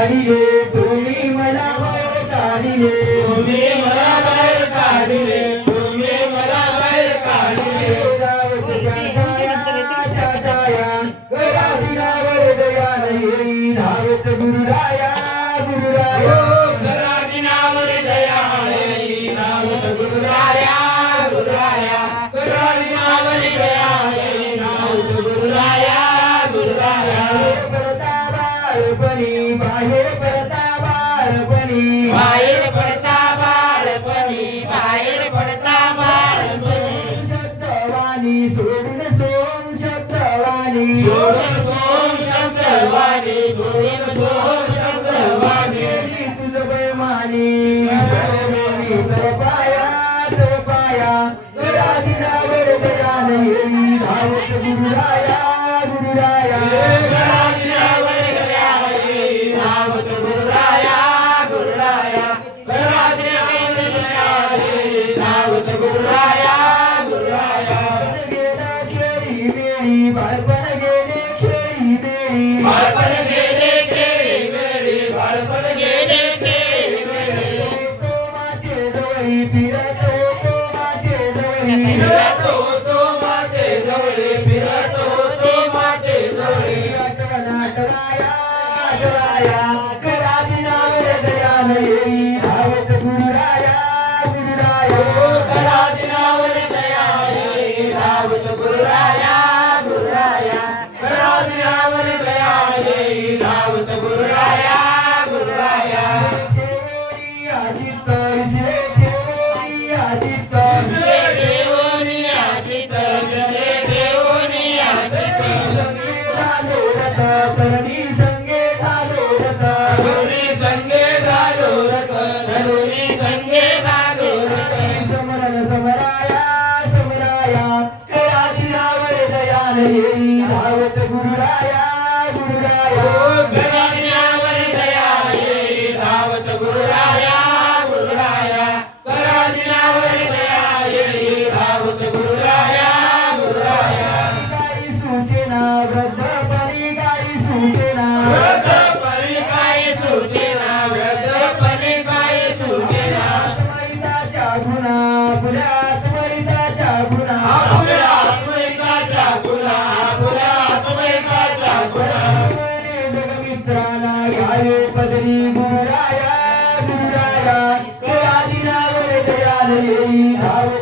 काढिले तुम्ही मला बाहेर काढिले तुम्ही मला बाहेर काढिले तुम्ही मला बाहेर काढिले धावत गुरुराया गुरुराया करा दिनावर दया येई धावत गुरुराया गुरुराया करा दिनावर दया येई धावत गुरुराया गुरुराया पडता बाळपणी बाहेर पडता बाळपणी बाहेर पडता बाळपणी बाहेर पडता बाळपणी शब्दवाणी सोडून सोम शब्दवाणी सोडून सोम शब्दवाणी सोडून सोम शब्दवाणी तुझ बैमानी तर पाया करा दिनावर दया नाही धावत गुरुराया गुरुराया करा दिनावर दया येई धावत गुरुराया गुरुराया करा दिनावर दया येई धावत गुरुराया गुरुराया गेला खेळी बेळी बाळपण गेले खेळी बेळी बाळपण गेले खेळी वेळी बाळपण गेले खेळी वेळी तो माते जवळी फिरतो तो माते जवळी फिरत होतो माते जवळी फिरत होतो माते जवळी आठवणाया करा दिनावर दया नाही धावत गुरुराया गुरुराया करा दिनावर दया येई धावत गुरुराया गुरुराया करा दिनावर दया येई धावत गुरुराया गुरुराया देवोनी अजित विसरे देवोनी अजित विसरे देवोनी अजित विसरे देवोनी अजित संगे झालो रथ तरणी संगे झालो रथ धरुणी संगे झालो रथ धरुणी संगे झालो रथ समराया करा दिनावर दया नाही धावत गुरुराया गुरुराया करा दिनावर दया येई धावत गुरुराया गुरुराया करा दिनावर दया येई धावत गुरुराया गुरुराया काही सूचना वृद्धपणी काही सूचना वृद्धपणी काही सूचना वृद्धपणी काही सूचना आत्महिताच्या गुणा आपल्या आत्महिताच्या गुणा आपल्या आत्महिताच्या गुणा आपल्या आत्महिताच्या गुणा मने जगमित्राला घ्यावे पदरी गुरुराया गुरुराया करा दिनावर दया नाही धावत